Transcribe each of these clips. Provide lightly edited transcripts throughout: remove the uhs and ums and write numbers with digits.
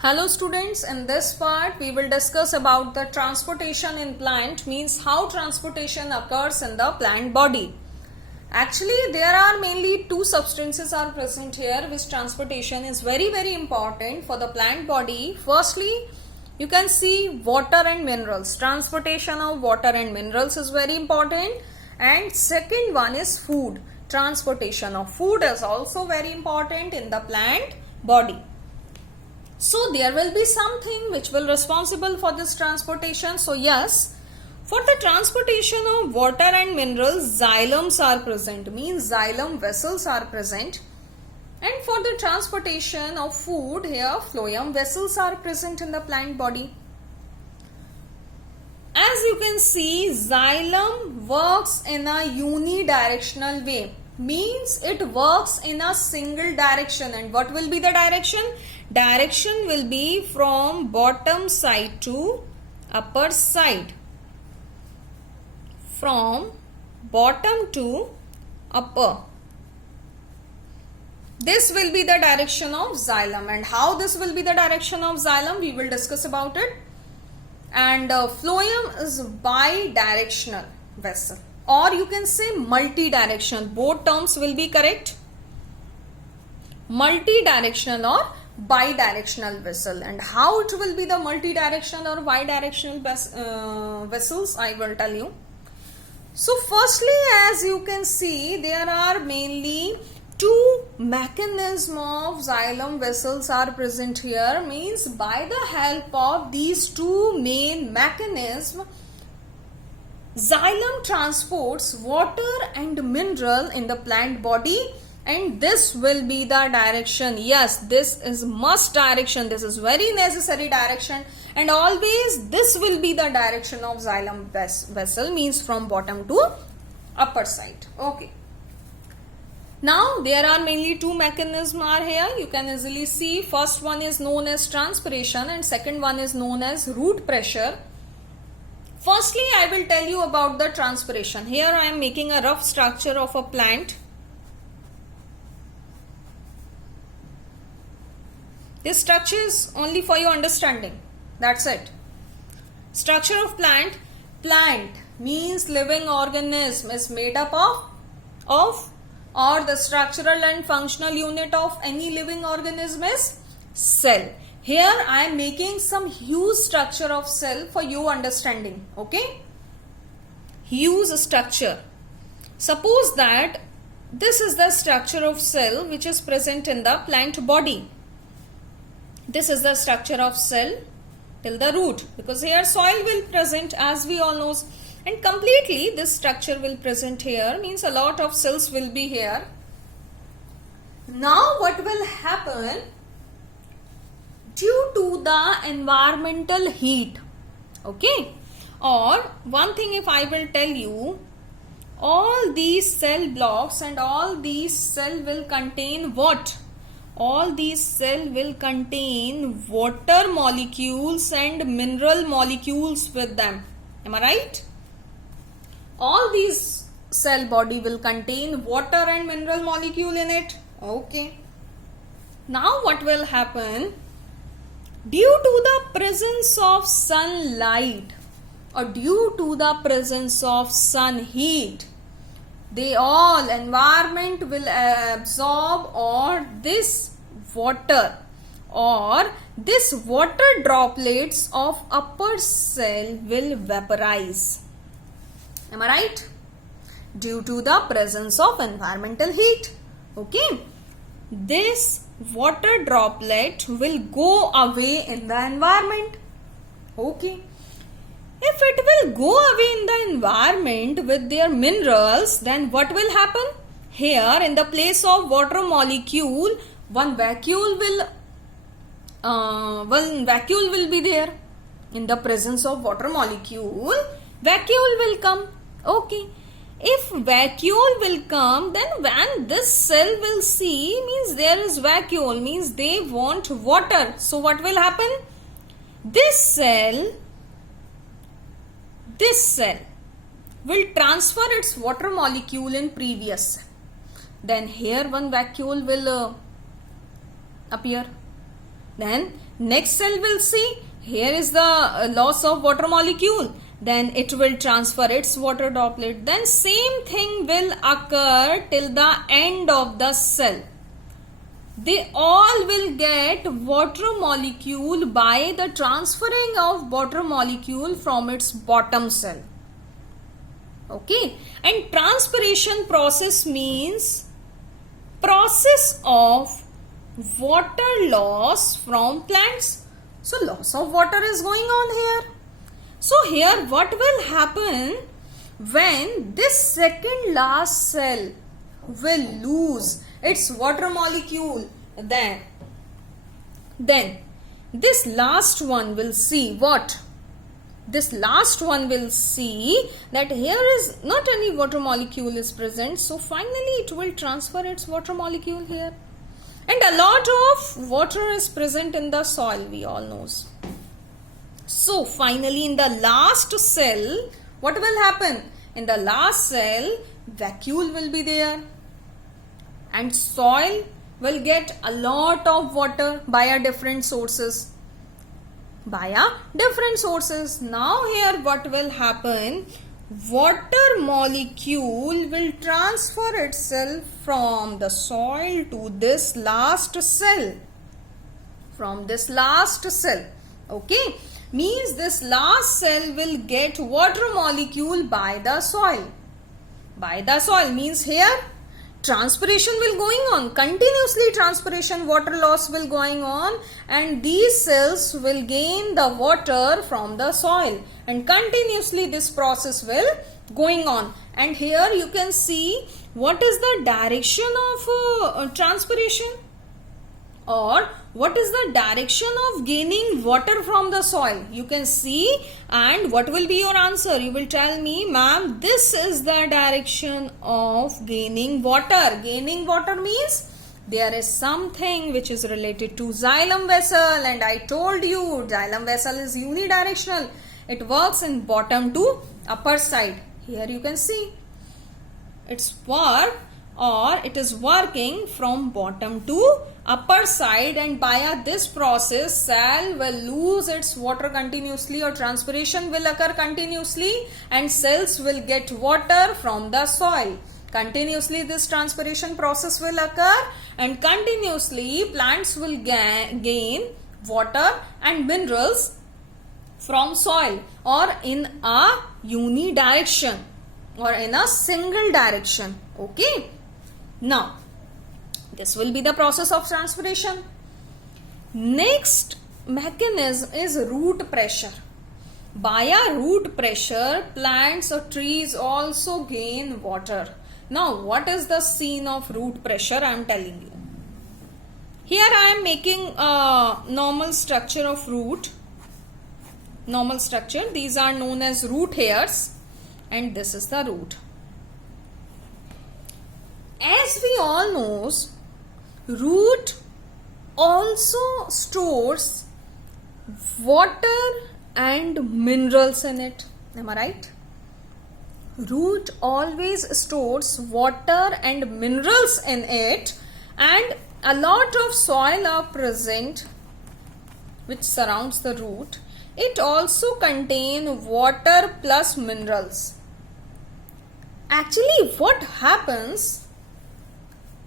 Hello students, in this part we will discuss about the transportation in plant, means how transportation occurs in the plant body. Actually there are mainly two substances are present here which transportation is very important for the plant body. Firstly, you can see water and minerals. Transportation of water and minerals is very important. And second one is food. Transportation of food is also very important in the plant body. So there will be something which will responsible for this transportation. So yes, for the transportation of water and minerals, xylems are present, means xylem vessels are present. And for the transportation of food, here phloem vessels are present in the plant body. As you can see, xylem works in a unidirectional way, means it works in a single direction. And what will be the direction? Direction will be from bottom side to upper side. From bottom to upper. This will be the direction of xylem. And how this will be the direction of xylem, we will discuss about it. And phloem is bidirectional vessel, or you can say multi-directional. Both terms will be correct. Multi-directional or bidirectional vessel. And how it will be the multi-directional or bidirectional vessels, I will tell you. So firstly, as you can see, there are mainly two mechanisms of xylem vessels are present here, means by the help of these two main mechanisms, xylem transports water and mineral in the plant body. And this will be the direction. Yes, this is must direction. This is very necessary direction. And always this will be the direction of xylem vessel, means from bottom to upper side. Okay. Now there are mainly two mechanisms are here. You can easily see. First one is known as transpiration and second one is known as root pressure. Firstly, I will tell you about the transpiration. Here I am making a rough structure of a plant. This structure is only for your understanding. That's it. Structure of plant. Plant means living organism is made up of or the structural and functional unit of any living organism is cell. Here I am making some huge structure of cell for your understanding. Okay. Huge structure. Suppose that this is the structure of cell which is present in the plant body. This is the structure of cell till the root, because here soil will present, as we all know, and completely this structure will present here, means a lot of cells will be here. Now what will happen? Due to the environmental heat, okay, or one thing if I will tell you, all these cell blocks and all these cell will contain what? All these cells will contain water molecules and mineral molecules with them. Am I right? All these cell body will contain water and mineral molecule in it. Okay. Now what will happen? Due to the presence of sunlight or due to the presence of sun heat, they all environment will absorb or this water droplets of upper cell will vaporize. Am I right? Due to the presence of environmental heat. Okay. This water droplet will go away in the environment. Okay. If it will go away in the environment with their minerals, then what will happen? Here in the place of water molecule, one vacuole will be there. In the presence of water molecule, vacuole will come. Okay. If vacuole will come, then when this cell will see, means there is vacuole, means they want water. So what will happen? This cell will transfer its water molecule in previous cell. Then here one vacuole will appear. Then next cell will see, here is the loss of water molecule. Then it will transfer its water droplet. Then same thing will occur till the end of the cell. They all will get water molecule by the transferring of water molecule from its bottom cell. Okay, and transpiration process means process of water loss from plants. So loss of water is going on here. So here what will happen when this second last cell will lose its water molecule, then this last one will see what? This last one will see that here is not any water molecule is present. So finally it will transfer its water molecule here. And a lot of water is present in the soil, we all knows. So finally in the last cell, what will happen? In the last cell, vacuole will be there. And soil will get a lot of water via different sources. Now here what will happen? Water molecule will transfer itself from the soil to this last cell. Okay, means this last cell will get water molecule by the soil. Means here transpiration will going on, continuously transpiration, water loss will going on, and these cells will gain the water from the soil, and continuously this process will going on. And here you can see what is the direction of transpiration, or what is the direction of gaining water from the soil. You can see, and what will be your answer? You will tell me, ma'am, this is the direction of gaining water. Gaining water means there is something which is related to xylem vessel, and I told you xylem vessel is unidirectional. It works in bottom to upper side. Here you can see its work, or it is working from bottom to upper side, and via this process cell will lose its water continuously, or transpiration will occur continuously, and cells will get water from the soil. Continuously this transpiration process will occur, and continuously plants will gain water and minerals from soil, or in a unidirection, or in a single direction. Okay, now this will be the process of transpiration. Next mechanism is root pressure. Via root pressure, plants or trees also gain water. Now what is the scene of root pressure? I am telling you. Here I am making a normal structure of root. Normal structure. These are known as root hairs, and this is the root. As we all know, root also stores water and minerals in it. Am I right? Root always stores water and minerals in it, and a lot of soil are present which surrounds the root. It also contains water plus minerals. Actually, what happens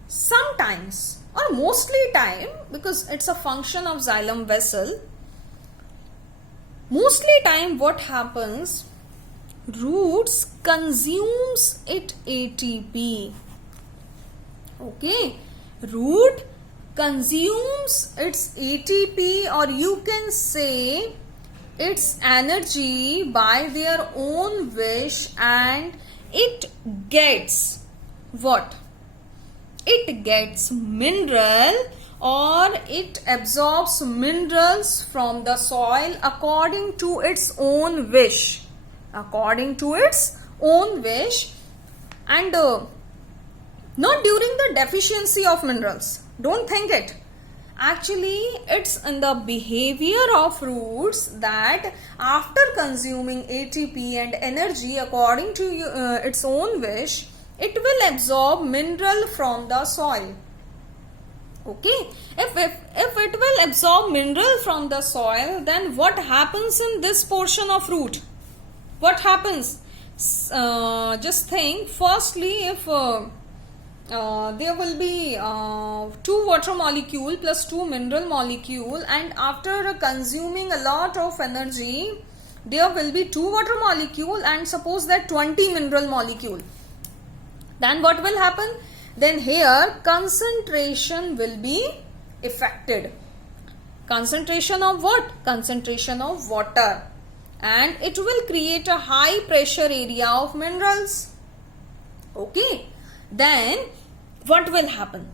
sometimes, or mostly time, because it's a function of xylem vessel, mostly time what happens, roots consumes it ATP. Okay, root consumes its ATP, or you can say its energy by their own wish, and it gets what? It gets mineral, or it absorbs minerals from the soil according to its own wish. And not during the deficiency of minerals. Don't think it. Actually, it's in the behavior of roots that after consuming ATP and energy according to its own wish, it will absorb mineral from the soil. Okay, if it will absorb mineral from the soil, then what happens in this portion of root? What happens? Just think. Firstly, if there will be 2 water molecule plus 2 mineral molecule, and after consuming a lot of energy, there will be 2 water molecule and suppose that 20 mineral molecule. Then what will happen? Then here concentration will be affected. Concentration of what? Concentration of water. And it will create a high pressure area of minerals. Okay. Then what will happen?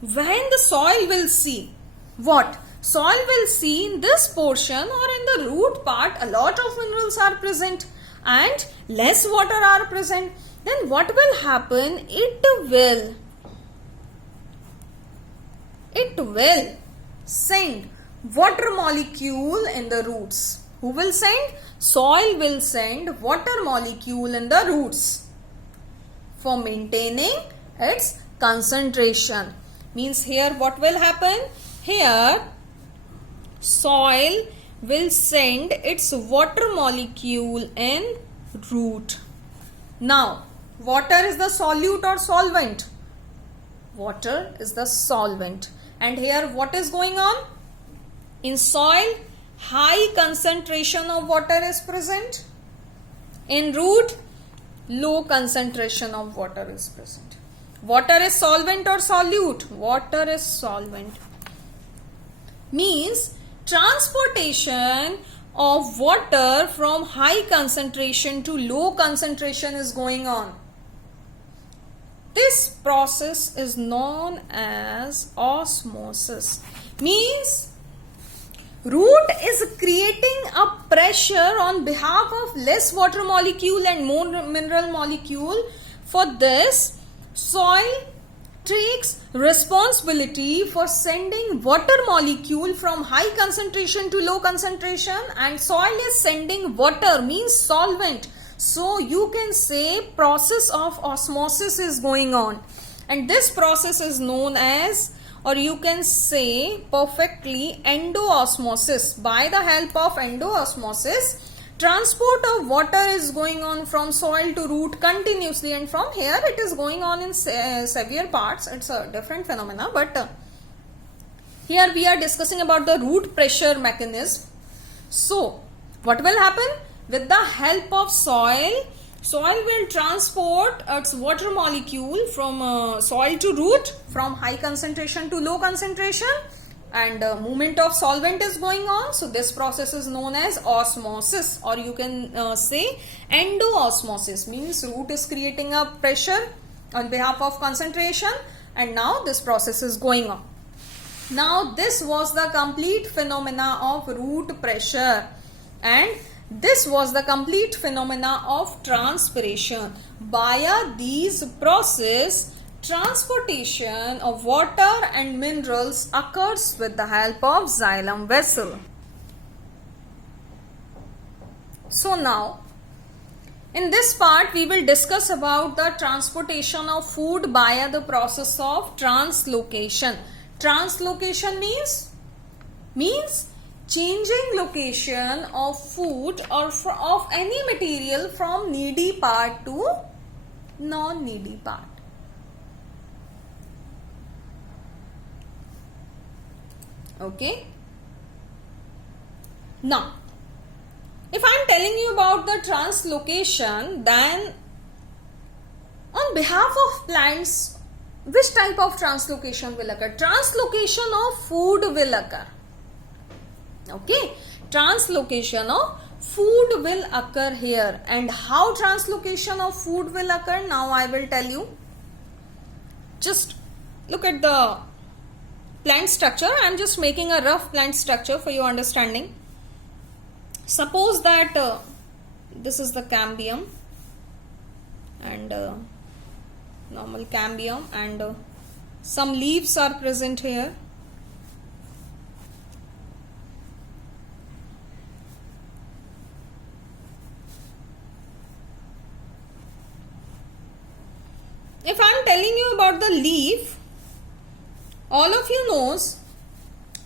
When the soil will see what? Soil will see in this portion or in the root part a lot of minerals are present and less water are present. Then what will happen? It will send water molecule in the roots. Who will send? Soil will send water molecule in the roots for maintaining its concentration. Means here what will happen? Here soil will send its water molecule in root. Now water is the solute or solvent? Water is the solvent. And here what is going on? In soil, high concentration of water is present. In root, low concentration of water is present. Water is solvent or solute? Water is solvent. Means transportation of water from high concentration to low concentration is going on. This process is known as osmosis. Means root is creating a pressure on behalf of less water molecule and more mineral molecule. For this, soil takes responsibility for sending water molecule from high concentration to low concentration, and soil is sending water, means solvent. So you can say process of osmosis is going on, and this process is known as, or you can say perfectly, endoosmosis. By the help of endoosmosis, transport of water is going on from soil to root continuously, and from here it is going on in severe parts. It's a different phenomena, but here we are discussing about the root pressure mechanism. So what will happen? With the help of soil will transport its water molecule from soil to root, from high concentration to low concentration, and movement of solvent is going on. So this process is known as osmosis, or you can say endoosmosis. Means root is creating a pressure on behalf of concentration, and now this process is going on. Now this was the complete phenomena of root pressure, and this was the complete phenomena of transpiration. Via these process, transportation of water and minerals occurs with the help of xylem vessel. So now, in this part, we will discuss about the transportation of food via the process of translocation. Translocation means changing location of food or of any material from needy part to non-needy part. Okay. Now, if I am telling you about the translocation, then on behalf of plants, which type of translocation will occur? Translocation of food will occur. Okay, translocation of food will occur here. And how translocation of food will occur? Now I will tell you. Just look at the plant structure. I am just making a rough plant structure for your understanding. Suppose that this is the cambium and normal cambium, and some leaves are present here. If I am telling you about the leaf, all of you knows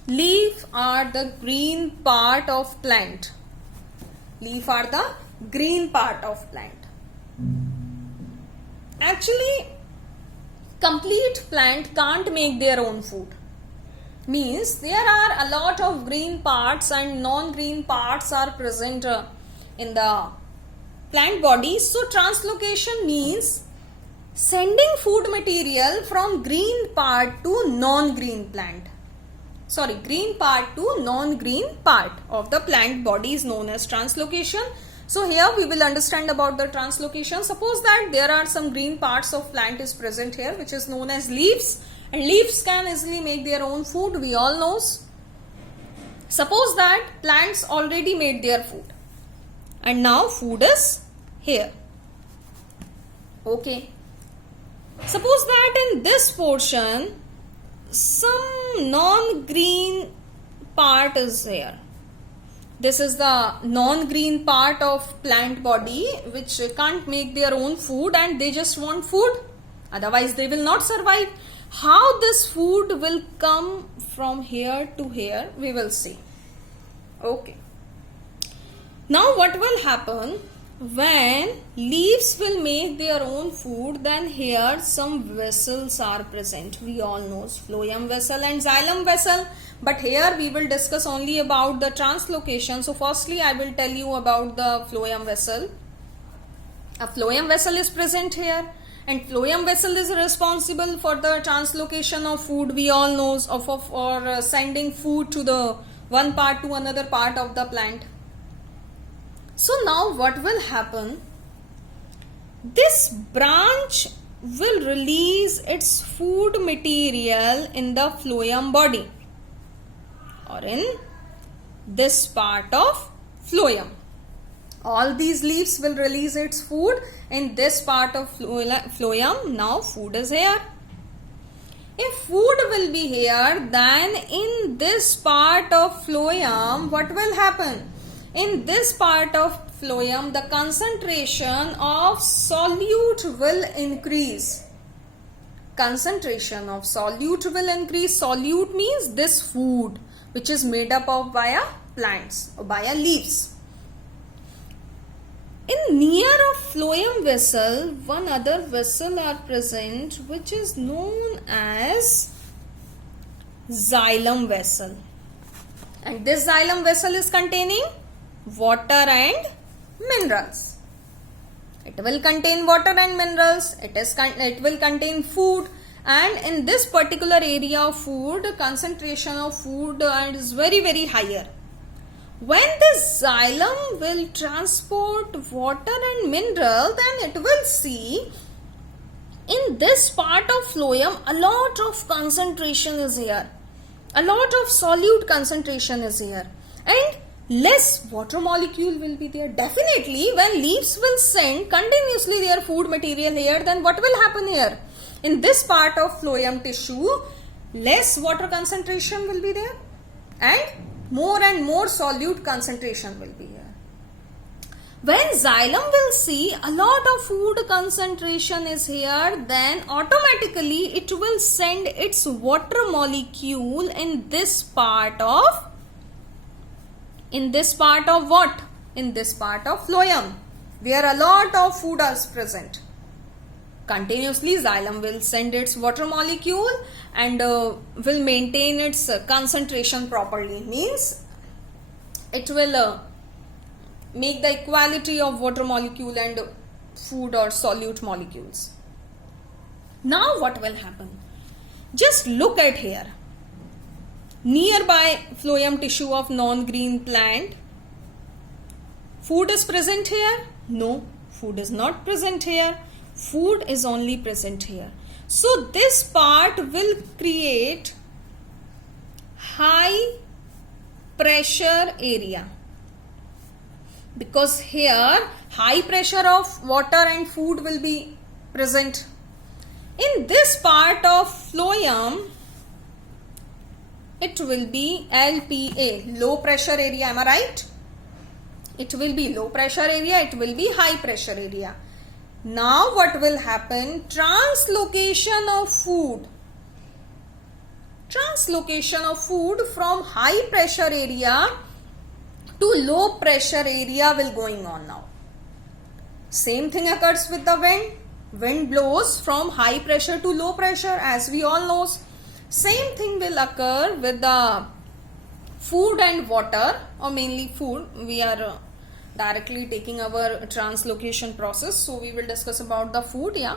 leaf are the green part of plant. Leaf are the green part of plant. Actually, complete plant can't make their own food. Means there are a lot of green parts and non-green parts are present in the plant body. So translocation means sending food material from green part to non-green plant. Sorry, green part to non-green part of the plant body is known as translocation. So here we will understand about the translocation. Suppose that there are some green parts of plant is present here, which is known as leaves, and leaves can easily make their own food, we all knows. Suppose that plants already made their food and now food is here. Okay. Suppose that in this portion some non-green part is here. This is the non-green part of plant body which can't make their own food and they just want food. Otherwise they will not survive. How this food will come from here to here, we will see. Okay. Now what will happen when leaves will make their own food? Then here some vessels are present. We all know phloem vessel and xylem vessel. But here we will discuss only about the translocation. So firstly I will tell you about the phloem vessel. A phloem vessel is present here. And phloem vessel is responsible for the translocation of food, we all know, or sending food to the one part to another part of the plant. So now what will happen? This branch will release its food material in the phloem body or in this part of phloem. All these leaves will release its food in this part of phloem. Now food is here. If food will be here, then in this part of phloem, what will happen? In this part of phloem, the concentration of solute will increase. Concentration of solute will increase. Solute means this food which is made up of via plants or via leaves. In near of phloem vessel, one other vessel are present which is known as xylem vessel. And this xylem vessel is containing water and minerals. It will contain water and minerals. It will contain food. And in this particular area of food, concentration of food is very, very higher. When this xylem will transport water and mineral, then it will see in this part of phloem a lot of concentration is here. A lot of solute concentration is here. And less water molecule will be there. Definitely when leaves will send continuously their food material here, then what will happen here? In this part of phloem tissue, less water concentration will be there and more solute concentration will be here. When xylem will see a lot of food concentration is here, then automatically it will send its water molecule in this part of what? In this part of phloem, where a lot of food is present. Continuously xylem will send its water molecule and will maintain its concentration properly. Means it will make the equality of water molecule and food or solute molecules. Now what will happen? Just look at here. Nearby phloem tissue of non-green plant, food is present here? No, food is not present here. Food is only present here. So this part will create high pressure area, because here high pressure of water and food will be present. In this part of phloem, it will be LPA, low pressure area, am I right? It will be low pressure area, it will be high pressure area. Now what will happen? Translocation of food translocation of food from high pressure area to low pressure area will going on now. Same thing occurs with the wind. Wind blows from high pressure to low pressure, as we all know. Same thing will occur with the food and water, or mainly food. We are directly taking our translocation process, so we will discuss about the food. Yeah,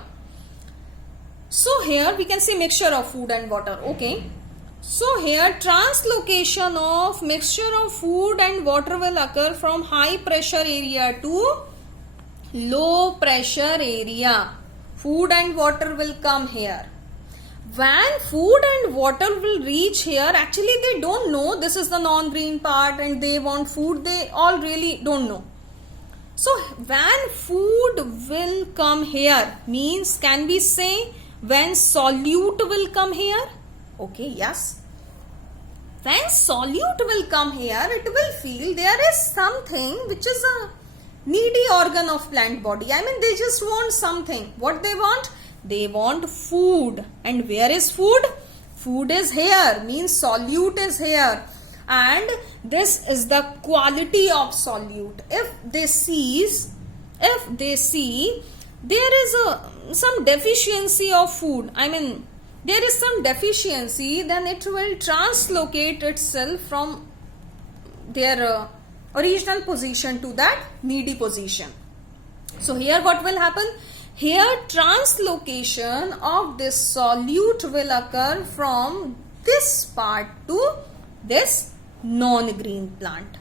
so here we can say mixture of food and water. Okay, so here translocation of mixture of food and water will occur from high pressure area to low pressure area. Food and water will come here. When food and water will reach here, actually they don't know this is the non-green part and they want food. They all really don't know. So when food will come here, means can we say when solute will come here? Okay, yes. When solute will come here, it will feel there is something which is a needy organ of plant body. I mean, they just want something. What they want? They want food. And where is food? Food is here, means solute is here. And this is the quality of solute. If they see there is some deficiency of food, I mean there is some deficiency, then it will translocate itself from their original position to that needy position. So here what will happen? Here translocation of this solute will occur from this part to this non-green plant.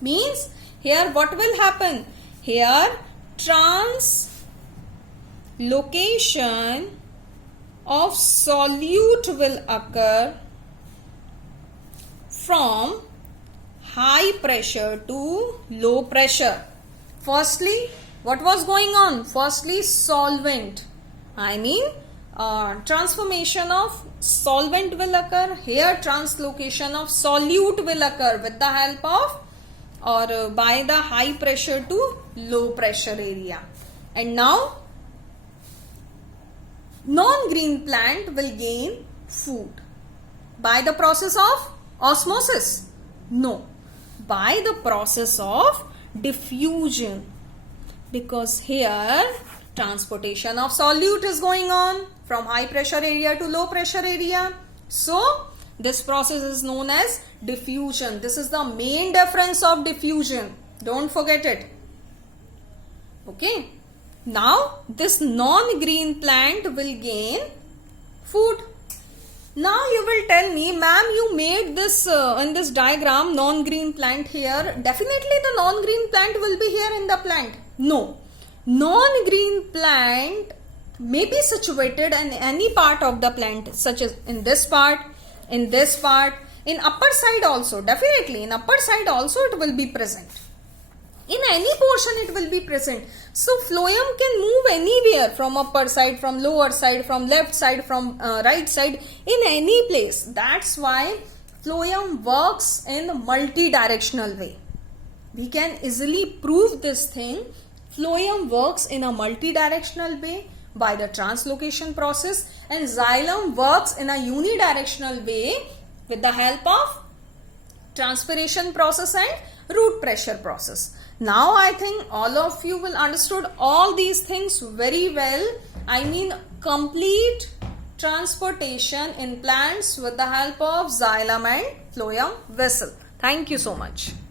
Means here what will happen? Here translocation of solute will occur from high pressure to low pressure. Firstly, what was going on? Firstly, solvent. I mean, transformation of solvent will occur. Here, translocation of solute will occur with the help of or by the high pressure to low pressure area. And now, non-green plant will gain food by the process of osmosis. No, by the process of diffusion, because here transportation of solute is going on from high pressure area to low pressure area. So this process is known as diffusion. This is the main difference of diffusion. Don't forget it. Okay. Now this non-green plant will gain food. Now you will tell me, ma'am, you made this in this diagram non-green plant here. Definitely the non-green plant will be here in the plant. No. Non-green plant may be situated in any part of the plant, such as in this part, in upper side also. Definitely in upper side also it will be present. In any portion it will be present. So phloem can move anywhere, from upper side, from lower side, from left side, from right side, in any place. That's why phloem works in multi-directional way. We can easily prove this thing. Phloem works in a multi-directional way by the translocation process, and xylem works in a unidirectional way with the help of transpiration process and root pressure process. Now I think all of you will understood all these things very well. I mean complete transportation in plants with the help of xylem and phloem vessel. Thank you so much.